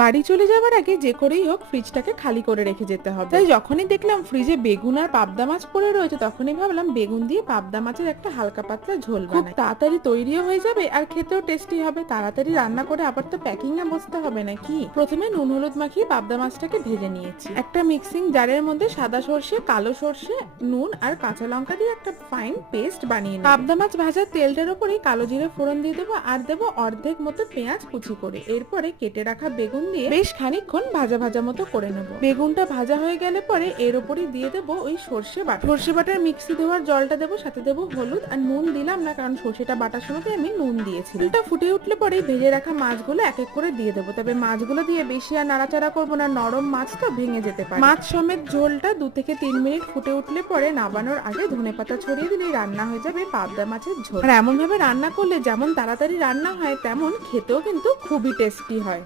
বাড়ি চলে যাবার আগে যে করেই হোক ফ্রিজটাকে খালি করে রেখে যেতে হবে। তাই যখনই দেখলাম ফ্রিজে বেগুন আর পাবদা মাছ পড়ে রয়েছে তখনই ভাবলাম বেগুন দিয়ে পাবদা মাছের একটা হালকা পাতলা ঝোল বানাই। খুব তাড়াতাড়ি তৈরিও হয়ে যাবে আর খেতেও টেস্টি হবে। তাড়াতাড়ি রান্না করে আবার তো প্যাকিং এ বসতে হবে নাকি। প্রথমে নুন হলুদ মাখিয়ে পাবদা মাছটাকে ভেজে নিয়েছি। একটা মিক্সিং জারের মধ্যে সাদা সর্ষে, কালো সর্ষে, নুন আর কাঁচা লঙ্কা দিয়ে একটা ফাইন পেস্ট বানিয়ে নেব। পাবদা মাছ ভাজার তেলটার উপরেই কালো জিরে ফোড়ন দিয়ে দেবো আর দেবো অর্ধেক মতো পেঁয়াজ কুচি করে। এরপরে কেটে রাখা বেগুন দিয়ে বেশ খানিকক্ষণ ভাজা ভাজা মতো করে নেব। বেগুনটা ভাজা হয়ে গেলে পরে এর উপরই দিয়ে দেবো ওই সর্ষে বাটা। সর্ষে বাটার মিক্সি ধোয়ার জলটা দেবো, সাথে দেবো হলুদ আর নুন দিলাম না, কারণ সর্ষেটা বাটার সময় আমি নুন দিয়েছিলাম। এটা ফুটে উঠলে পরেই ভেজে রাখা মাছগুলো এক এক করে দিয়ে দেবো। তবে মাছগুলো দিয়ে বেশি আর নাড়াচাড়া করবো না, নরম মাছ তো ভেঙে যেতে পারে। মাছ সমেত ঝোলটা 2 থেকে 3 মিনিট ফুটে উঠলে পরে নামানোর আগে ধনেপাতা ছড়িয়ে দিলেই রান্না হয়ে যাবে পাবদা মাছের ঝোল। আর এমন ভাবে রান্না করলে যেমন তাড়াতাড়ি রান্না হয় তেমন খেতেও কিন্তু খুবই টেস্টি হয়।